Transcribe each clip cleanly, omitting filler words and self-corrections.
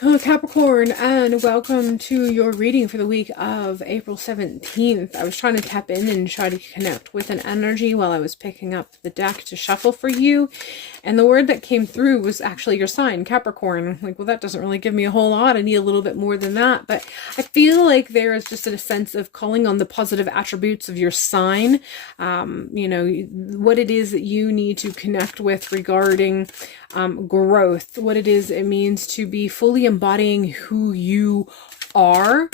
Hello Capricorn, and welcome to your reading for the week of April 17th. I was trying to tap in and try to connect with an energy while I was picking up the deck to shuffle for you, and the word that came through was actually your sign, Capricorn. I'm like, well, that doesn't really give me a whole lot. I need a little bit more than that, but I feel like there is just a sense of calling on the positive attributes of your sign. You know, what it is that you need to connect with regarding growth, what it is it means to be fully embodying who you are,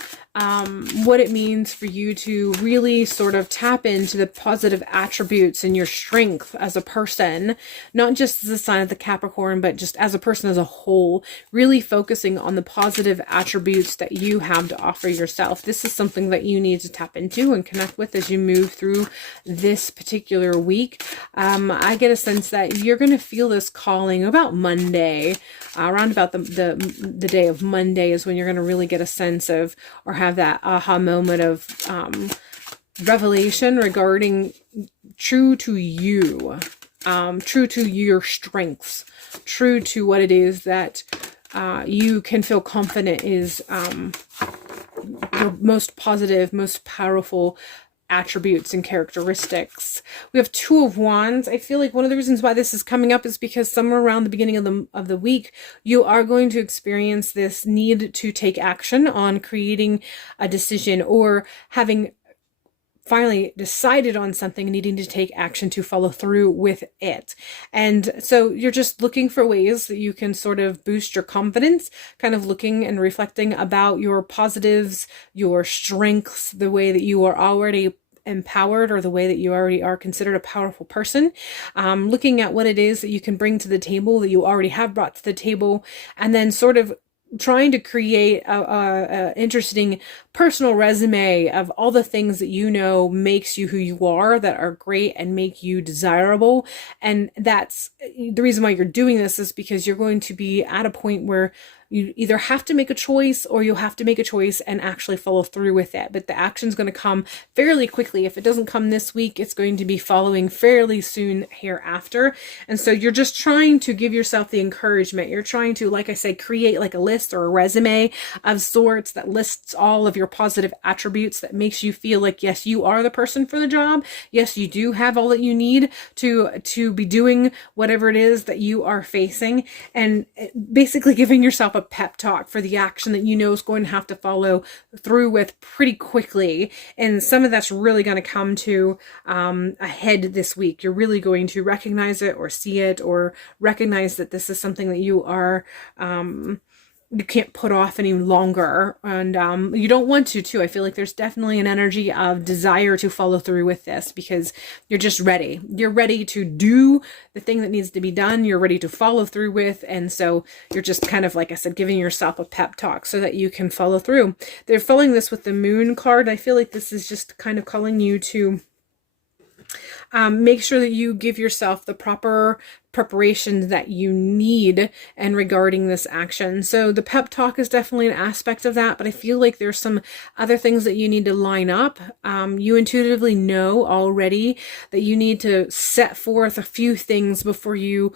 what it means for you to really sort of tap into the positive attributes and your strength as a person, not just as a sign of the Capricorn, but just as a person as a whole, really focusing on the positive attributes that you have to offer yourself. This is something that you need to tap into and connect with as you move through this particular week. I get a sense that you're going to feel this calling about Monday, around about the day of Monday is when you're going to really get a sense of, or have that aha moment of revelation regarding true to you, true to your strengths, true to what it is that you can feel confident is your most positive, most powerful attributes and characteristics. We have Two of Wands. I feel like one of the reasons why this is coming up is because somewhere around the beginning of the week, you are going to experience this need to take action on creating a decision, or having finally decided on something, needing to take action to follow through with it. And so you're just looking for ways that you can sort of boost your confidence, kind of looking and reflecting about your positives, your strengths, the way that you are already empowered, or the way that you already are considered a powerful person, looking at what it is that you can bring to the table, that you already have brought to the table, and then sort of trying to create a interesting personal resume of all the things that you know makes you who you are, that are great and make you desirable. And that's the reason why you're doing this, is because you're going to be at a point where you either have to make a choice, or you'll have to make a choice and actually follow through with it. But the action's going to come fairly quickly. If it doesn't come this week, it's going to be following fairly soon hereafter. And so you're just trying to give yourself the encouragement. You're trying to, like I said, create like a list or a resume of sorts that lists all of your positive attributes, that makes you feel like, yes, you are the person for the job. Yes, you do have all that you need to be doing whatever it is that you are facing, and basically giving yourself a pep talk for the action that you know is going to have to follow through with pretty quickly. And some of that's really going to come to ahead this week. You're really going to recognize it, or see it, or recognize that this is something that you are you can't put off any longer, and you don't want to too. I feel like there's definitely an energy of desire to follow through with this, because you're just ready. You're ready to do the thing that needs to be done. You're ready to follow through with, and so you're just kind of, like I said, giving yourself a pep talk so that you can follow through. They're following this with the Moon card. I feel like this is just kind of calling you to make sure that you give yourself the proper preparation that you need and regarding this action. So the pep talk is definitely an aspect of that, but I feel like there's some other things that you need to line up. You intuitively know already that you need to set forth a few things before you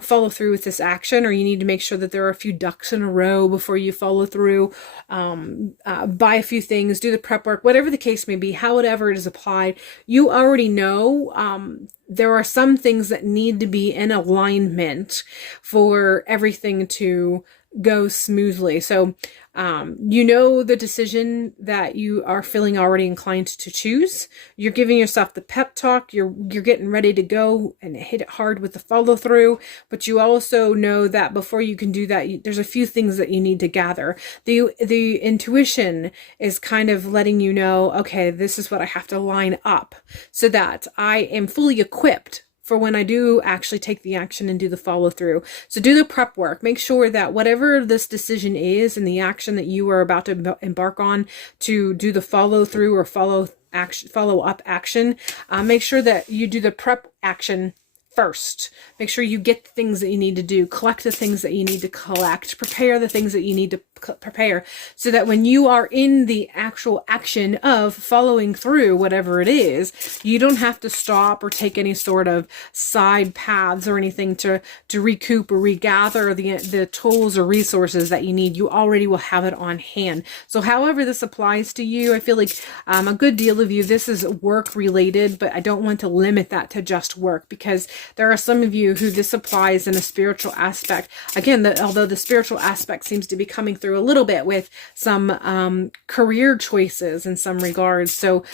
follow through with this action, or you need to make sure that there are a few ducks in a row before you follow through, buy a few things, do the prep work, whatever the case may be, however it is applied. You already know there are some things that need to be in alignment for everything to go smoothly. So you know the decision that you are feeling already inclined to choose. You're giving yourself the pep talk. You're getting ready to go and hit it hard with the follow through. But you also know that before you can do that, there's a few things that you need to gather. The intuition is kind of letting you know, okay, this is what I have to line up so that I am fully equipped for when I do actually take the action and do the follow through. So do the prep work. Make sure that whatever this decision is and the action that you are about to embark on to do the follow through or follow up action, make sure that you do the prep action first. Make sure you get the things that you need to do, collect the things that you need to collect, prepare the things that you need to prepare, so that when you are in the actual action of following through whatever it is, you don't have to stop or take any sort of side paths or anything to recoup or regather the tools or resources that you need. You already will have it on hand. So however this applies to you, I feel like a good deal of you, this is work related, but I don't want to limit that to just work, because there are some of you who this applies in a spiritual aspect. Again, although the spiritual aspect seems to be coming through a little bit with some career choices in some regards. So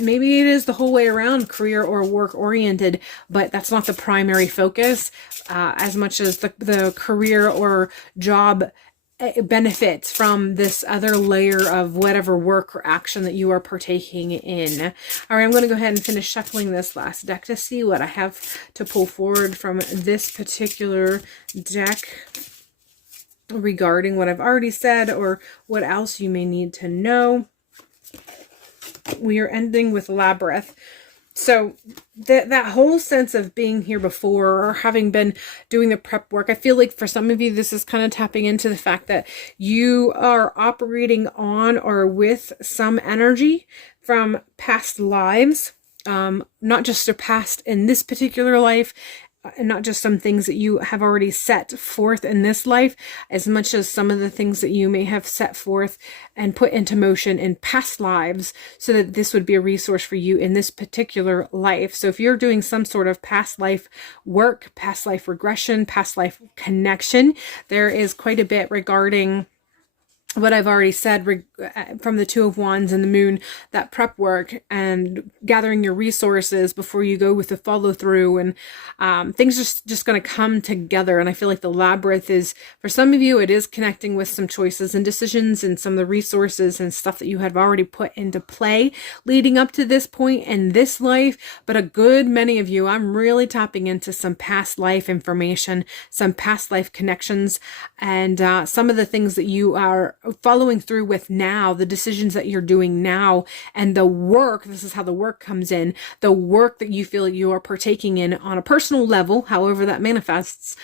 maybe it is the whole way around, career or work oriented, but that's not the primary focus as much as the career or job benefits from this other layer of whatever work or action that you are partaking in. All right, I'm going to go ahead and finish shuffling this last deck to see what I have to pull forward from this particular deck regarding what I've already said or what else you may need to know. We are ending with Labyrinth. So that whole sense of being here before or having been doing the prep work, I feel like for some of you, this is kind of tapping into the fact that you are operating on or with some energy from past lives, not just your past in this particular life, and not just some things that you have already set forth in this life, as much as some of the things that you may have set forth and put into motion in past lives, so that this would be a resource for you in this particular life. So if you're doing some sort of past life work, past life regression, past life connection, there is quite a bit regarding what I've already said from the Two of Wands and the Moon, that prep work and gathering your resources before you go with the follow through, and things just going to come together. And I feel like the Labyrinth is, for some of you, it is connecting with some choices and decisions and some of the resources and stuff that you have already put into play leading up to this point in this life. But a good many of you, I'm really tapping into some past life information, some past life connections, and some of the things that you are following through with now, the decisions that you're doing now, and the work, this is how the work comes in, the work that you feel you are partaking in on a personal level, however that manifests,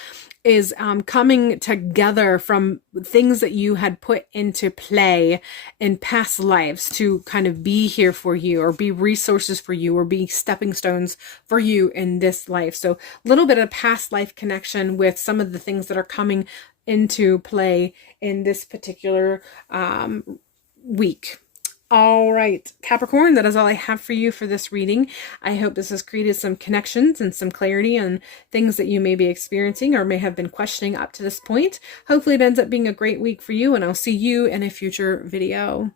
is coming together from things that you had put into play in past lives to kind of be here for you, or be resources for you, or be stepping stones for you in this life. So a little bit of past life connection with some of the things that are coming into play in this particular week. All right, Capricorn, that is all I have for you for this reading. I hope this has created some connections and some clarity on things that you may be experiencing or may have been questioning up to this point. Hopefully it ends up being a great week for you, and I'll see you in a future video.